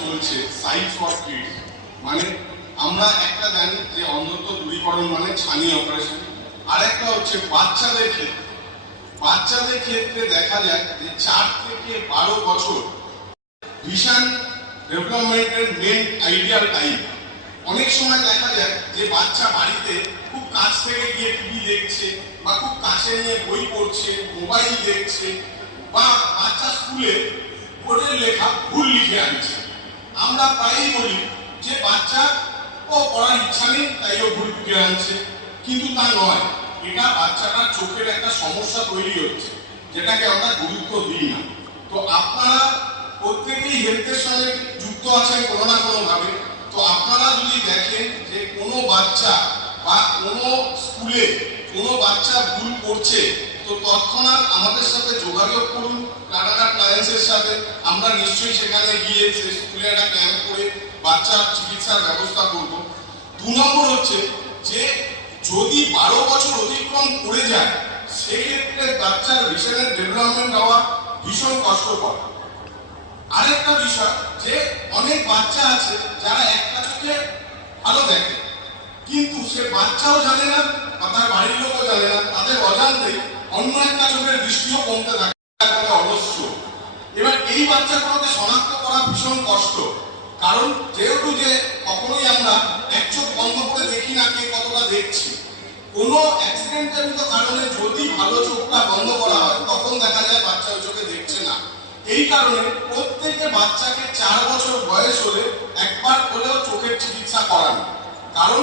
চলছে site for kids, মানে আমরা একটা জানি যে অন্ধত্ব দূরীকরণ মানে ছানি অপারেশন, আর একটা হচ্ছে বাচ্চাদের ক্ষেত্রে। বাচ্চাদের ক্ষেত্রে দেখা যায় যে 4 থেকে 12 বছর ভিশন ডেভেলপমেন্টের মেন আইডিয়াল টাইম। অনেক সময় দেখা যায় যে বাচ্চা বাড়িতে খুব কাছ থেকে গিয়ে টিভি দেখছে, বা খুব কাছে নিয়ে বই পড়ছে, মোবাইল দেখছে, বা বাচ্চা স্কুলে বোর্ডের লেখা ভুল লিখে আনছে। আমরা প্রায়ই বলি যে বাচ্চা ও পড়ার ইচ্ছা নেই তাই ও ভুল লিখে আনছে, কিন্তু তা নয়। এটা বাচ্চাটার চোখের একটা সমস্যা তৈরি হচ্ছে, যেটাকে আমরা গুরুত্ব দিই না। তো আপনারা প্রত্যেকেই হেলথের সঙ্গে যুক্ত আছেন কোনো না কোনো ভাবে। তো আপনারা যদি দেখেন যে কোনো বাচ্চা বা কোনো স্কুলে কোনো বাচ্চা ভুল করছে, তো তৎক্ষণাৎ আমাদের সাথে যোগাযোগ করুন, কানাডা ক্লায়েন্টসের সাথে। আমরা নিশ্চয়ই সেখানে গিয়ে সেই স্কুলে একটা ক্যাম্প করে বাচ্চার চিকিৎসার ব্যবস্থা করব। 2 নম্বর হচ্ছে যে যদি 12 বছর অতিক্রম করে যায়, সেক্ষেত্রে বাচ্চার ভিশনের ডেভেলপমেন্ট হওয়া ভীষণ কষ্টকর। আরেকটা বিষয় যে অনেক বাচ্চা আছে যারা একটা চোখে ভালো দেখে, কিন্তু সে বাচ্চাও জানে না বা তার বাড়ির লোকও জানে না, তাদের অজান্তেই অন্য একটা চোখের দৃষ্টিও কমতে থাকে, অলস্য। এবার এই বাচ্চাগুলোকে শনাক্ত করা ভীষণ কষ্ট, কারণ যেহেতু যে কখনোই আমরা এক চোখ বন্ধ করে দেখি না কে কতটা দেখছি। কোনো অ্যাক্সিডেন্টজনিত কারণে যদি ভালো চোখটা বন্ধ করা হয়, তখন দেখা যায় বাচ্চা ওই চোখে দেখছে না। এই কারণে প্রত্যেকে বাচ্চাকে 4 বছর বয়স হলে একবার হলেও চোখের চিকিৎসা করানো, কারণ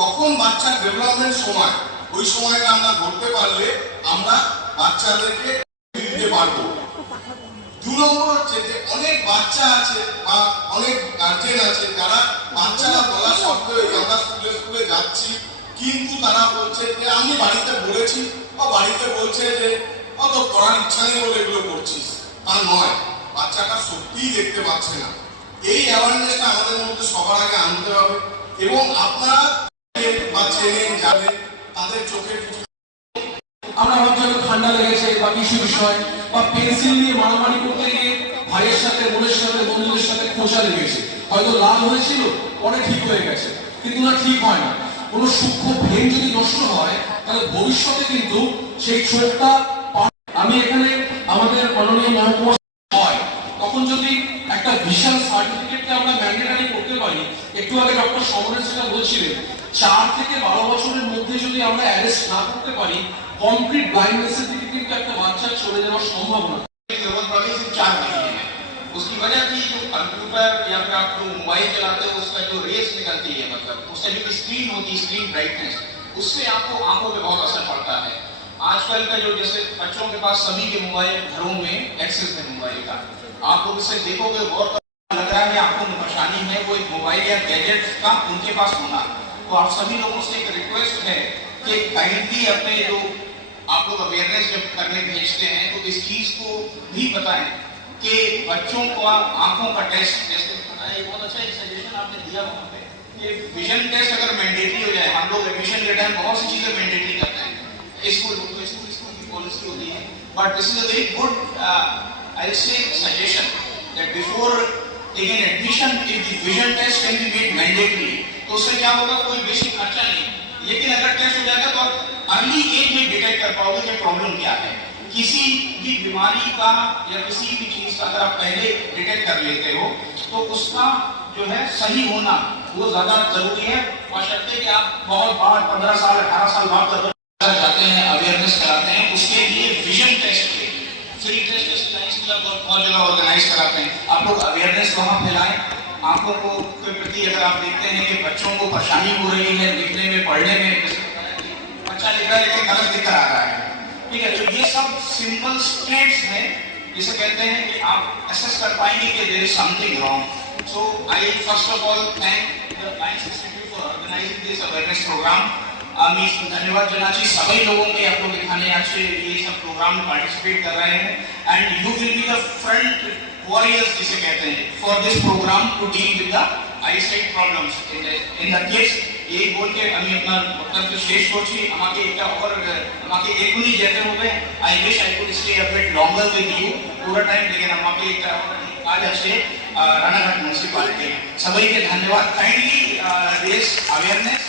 তখন বাচ্চার ডেভেলপমেন্ট সময়, ওই সময়টা আমরা ধরতে পারলে আমরা বাচ্চাদেরকে দিতে পারবো। 2 নম্বর হচ্ছে যে অনেক বাচ্চা আছে বা অনেক গার্জেন আছে যারা বাচ্চারা বলা সত্ত্বেও আমরা স্কুলে যাচ্ছি, কিন্তু তারা বলছে যে আমি বাড়িতে বলেছি, বা বাড়িতে বলছে যে অত পড়ার ইচ্ছা নেই বলে এগুলো করছিস। তা নয়, বাচ্চাটা সত্যিই দেখতে পাচ্ছে না। এই অ্যাওয়ারনেসটা আমাদের মধ্যে সবার আগে আনতে হবে, এবং আপনারা বা চেনেন জানেন তাদের চোখের কিছু, আমরা হয়তো ঠান্ডা লেগেছে বা কিছু বিষয়, বা পেন্সিল নিয়ে মারামারি করতে গিয়ে ভাইয়ের সাথে, বোনের সাথে, বন্ধুদের সাথে খোঁচা লেগেছে, হয়তো লাল হয়েছিল, পরে ঠিক হয়ে গেছে, কিন্তু না, ঠিক হয় না। কোনো সূক্ষ্ম ভেন যদি নষ্ট হয়, তাহলে ভবিষ্যতে কিন্তু সেই চোখটা। আমি এখানে আমাদের মাননীয় মহকুমা হয়, তখন যদি একটা ভিশন সার্টিফিকেটকে আমরা ম্যান্ডেটরি করতে পারি, একটু আগে ডক্টর সমরেশ যেটা বলছিলেন, 4 থেকে 12 বছরের মধ্যে যদি আমরা অ্যারেস্ট না করতে পারি, কমপ্লিট ব্লাইন্ডনেসের দিকে কিন্তু একটা বাচ্চা চলে যাওয়ার সম্ভাবনা। उसकी वजह थी जो कंप्यूटर या फिर आप जो मोबाइल चलाते हो उसका जो रेस निकलती है, मतलब उसका जो स्क्रीन होती है, स्क्रीन ब्राइटनेस, उससे आपको आंखों पे बहुत असर पड़ता है। आजकल का जो जैसे बच्चों के पास सभी के मोबाइल घरों में एक्सेस है मोबाइल का, आप लोग इसे देखोगे गौर लग रहा है कि आपको परेशानी है वो एक मोबाइल या गैजेट का उनके पास होना। तो आप सभी लोगों से एक रिक्वेस्ट है कि काइंडली अपने जो आप लोग अवेयरनेस जब करने भेजते हैं तो इस चीज को भी बताएं कि बच्चों को आंखों का टेस्ट, जैसे ये बहुत अच्छा एक सजेशन आपने दिया वहाँ पे, कि विजन टेस्ट अगर मैंडेटरी हो जाए। हम लोग एडमिशन के टाइम बहुत सी चीजें मैंडेटरी करते हैं, स्कूल की पॉलिसी होती है, but this is a very good I say suggestion that before taking admission if the vision test can be made mandatory, तो उससे क्या होगा, कोई बेसिक खर्चा नहीं। लेकिन अगर टेस्ट हो जाएगा तो आप अर्ली एज में डिटेक्ट कर पाओगे कि प्रॉब्लम क्या है। किसी भी बीमारी का या किसी भी चीज का अगर आप पहले डिटेक्ट कर लेते हो, तो उसका जो है सही होना वो ज्यादा जरूरी है। और शर्त है कि आप बहुत बाद 15 साल 18 साल बाद जाते हैं, अवेयरनेस कराते हैं, उसके लिए विजन टेस्ट के फ्री टेस्ट बहुत जगह ऑर्गेनाइज कराते हैं। आप लोग अवेयरनेस वहाँ फैलाएं। आंखों को के प्रति अगर आप देखते हैं कि बच्चों को परेशानी हो रही है लिखने में, पढ़ने में, बच्चा लिख रहा है लेकिन गलत लिख कर आ रहा है, ठीक है, तो ये सब सिंपल स्टेट्स हैं जिसे कहते हैं कि आप असेस कर पाएंगे कि there is something wrong. So I first of all thank the Lions Institute for organizing this awareness programme. আমি ধন্যবাদ জানাচ্ছি সবাই লোগोंকে, आप लोग এখানে আছে ये सब प्रोग्राम में पार्टिसिपेट कर रहे हैं, and you will be the front warriors जिसे कहते हैं for this programme to deal with the eyesight problems in the kids. এই বলকে আমি আপনার বক্তব্য শেষ করছি। আমাকে এটা আমাকে এখনই যেতে হবে। I wish I could stay a bit longer with you পুরো টাইম, लेकिन আমাকে এটা কাজ আছে। रानाघाट म्युनिसिपालिटी सबैके धन्यवाद काइन्डली रेस अवेरनेस